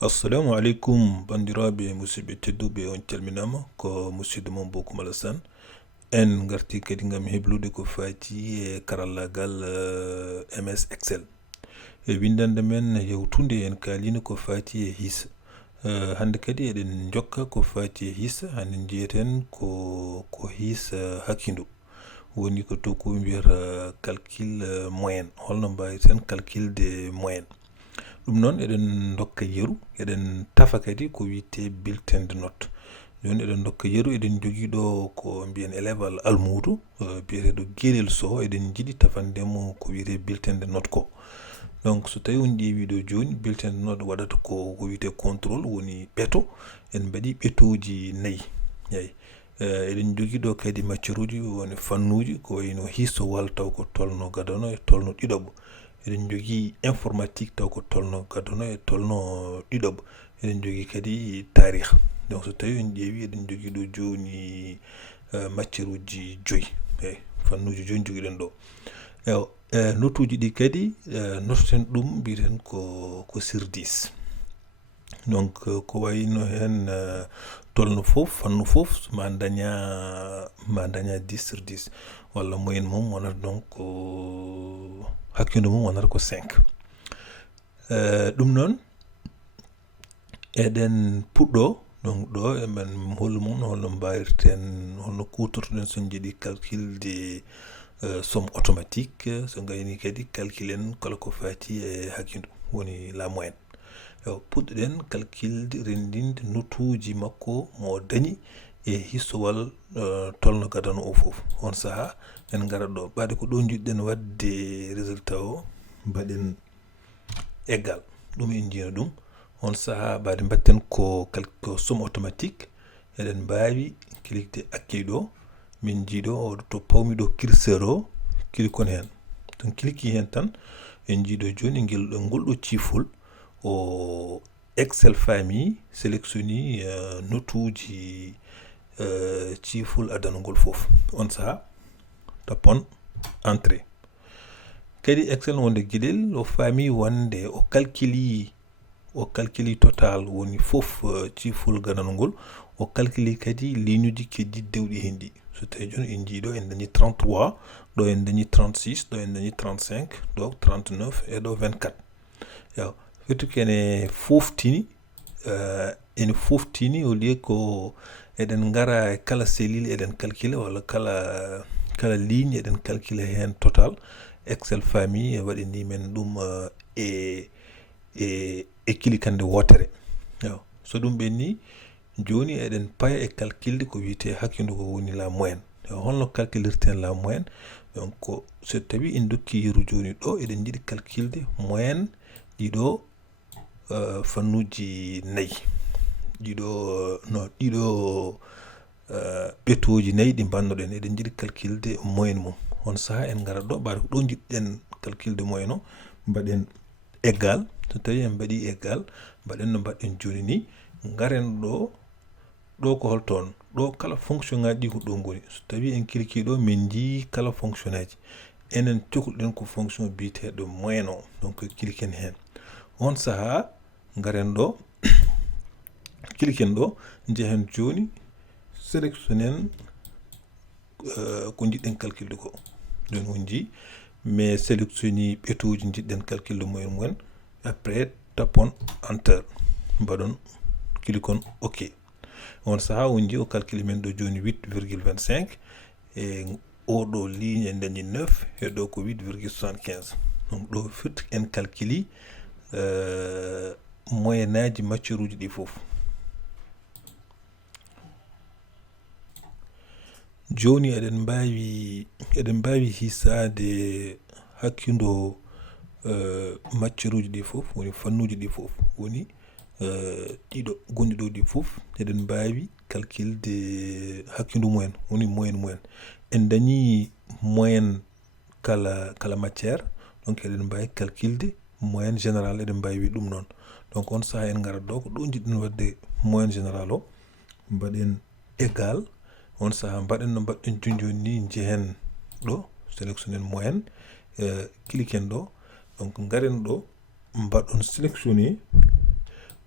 Assalamu alaikum bandiraɓe musidɓe tedduɓe, on calminama ko musidɗo mon Bokum Alassane en garti kadi gam heblude ko fati e karallagal MS Excel e windande men yewtude en kalino ko fati e hissa. Hande kadi eɗen jokka ko fati e hissa, hande jeyeten ko hissa hakkindo woni ko to ko mbiyata calcul moyenne, holno mbawiten calculde moyenne. ɗum noon eɗen dokka yeru, eɗen tafa kadi ko wiyete bulletin de note. joni eɗen dokka yeru, eɗen jogui ɗo ko mbiyen élève almudo biyeteɗo gueɗel so, eɗen jiiɗi tafandemo ko wiyete bulletin de note ko. donc so tawi on ƴeewi ɗo joni bulletin de note waɗata ko wiyete contrôle, woni ɓeeto. en mbaɗi ɓeetoji 4 eyi eɗen jogui ɗo kadi matière uji, woni fannuji ko wayno hissowal taw ko tolno gadano e tolno ɗiɗoɓo. eɗen jogui informatique taw ko tolno gadano e tolno ɗiɗoɓo. eɗen jogui kadi tarih. donc so tawi on ƴeewi eɗen jogui ɗo joni matière uji 5 eyi fannuji 5 joguiɗen ɗo. note uji ɗi kadi noten ɗum mbiten ko sur 10. donc ko wayno hen tolno foof, fannu foof ma daña 10 sur 10, walla moyenne mum wonata donc hakkindo mum wonata ko 5. ɗum noon eɗen puɗɗo donc ɗo emen hollu mum holno mbawirten, holno kutortoɗen son jiiɗi calculde somme automatique, so gayni kadi calculen kala ko fati e hakkindo woni la moyenne. puɗɗoɗen calculde rendinde notuji makko mo dañi e hissowal tolno gadano o foof. on saaha en garat ɗo, ɓaade ko ɗo jiɗɗen wadde résultat o, mbaɗen égal ɗum en jina ɗum. on saaha ɓaade mbatten ko somme automatique, eɗen mbawi cliquede accueil ɗo, min jiiɗo to pawmi ɗo curseur o, clique on hen. ton clique hen tan en jiiɗo joni ngolɗo ciifol o Excel famille sélectionne notuji ciifol adanugol foof. on saaha tappon entrée. kadi Excel wonde gueɗel o faami wonde o calculi total woni foof ciifol gananugol, o calculi kadi ligne uji keddi dewɗi hen ɗi. so tawi joni en jiiɗo en dañi 33, ɗo en dañi 36, ɗo en dañi 35, ɗo 39 e ɗo 24. firti kene foftini au lieu ko eɗen gara kala cellule eɗen calcula, walla kala ligne eɗen calcula hen total. Excel famille waɗini men ɗum e cliquande wotere. so ɗum ɓenni joni eɗen paya e calculde ko wiyete hakkindo ko woni la moyenne. holno calculirten la moyenne? donc so tawi en dokki yeru joni ɗo, eɗen jiiɗi calculde moyenne ɗiɗo fannuji 4, ɗiɗo ɓetoji 4 ɗi bannoɗen, eɗen jiiɗi calculde moyenne mum. on saaha en garat ɗo, ɓaade ko ɗo jiɗɗen calculde moyenne o, mbaɗen égal. so tawi en mbaɗi égal, mbaɗen no mbaɗɗen joni ni, garen ɗo ko holton ɗo kala fonction ngaji ɗi ko ɗo goni. so tawi en clique ɗo, min jii kala fonction ngaji, enen cohluɗen ko fonction biteɗo moyenne o. donc cliquen hen. on saaha garen ɗo cliquen ɗo, jehen joni sélectionnen ko jiɗɗen calculde ko. joni on jii mais sélectionni ɓetoji jiɗɗen calculde moyenne mumen. après tappon enter, mbaɗon clique on ok. on saaha on jii o calcule men ɗo joni 8,25 e oɗo ligne en dañi 9 e ɗo ko 8,75. donc ɗo firti en calculi moyenne aji matière uji ɗi foof. joni eɗen mbawi hissade hakkindo matière uji ɗi foof, woni fannuji ɗi foof, woni ɗiɗo gonɗi ɗo ɗi foof. eɗen mbawi calculde hakkindo mumen, woni moyenne mumen. en dañi moyenne kala matière, donc eɗen mbawi calculde moyenne général, eɗen mbawi wi ɗum noon. donc on saaha en garat ɗo ko ɗo jiɗɗen wadde moyenne général o, mbaɗen égal. on saaha mbaɗen no mbaɗɗen joni ni, jehen ɗo sélectionnen moyenne, cliquen ɗo, donc garen ɗo mbaɗon sélectionné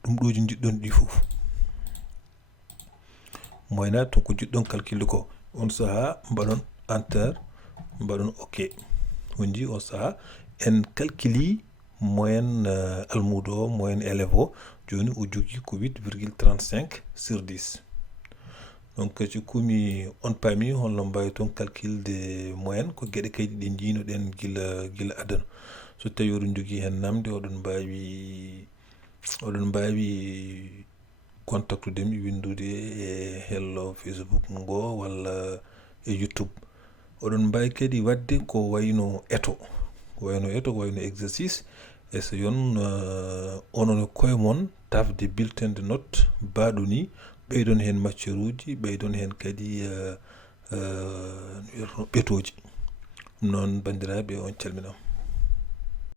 ɗum ɗoji jiɗɗon ɗi fof moyenne to ko jiɗɗon calcule ko on saha mbaɗon enter mbaɗon ok hunji on saha en calculi moyenne almudo o moyenne élève o joni o jogui ko 8,35 sur 10 donc cikkumi on paami holno mbawi toon calcul de moyenne ko gueɗe kayɗi ɗe jiinoɗen gila adana so tawi oɗon jogui hen namde oɗon mbawi contactude mi windude e hello Facebook ngo walla e YouTube oɗon mbawi kadi wadde ko wayno eto ko wayno exercice e so yon onon koye mon tafde bulletin de note baɗo ni ɓeydon hen matière uji ɓeydon hen kadi ɓetoji noon bandiraɓe on calminama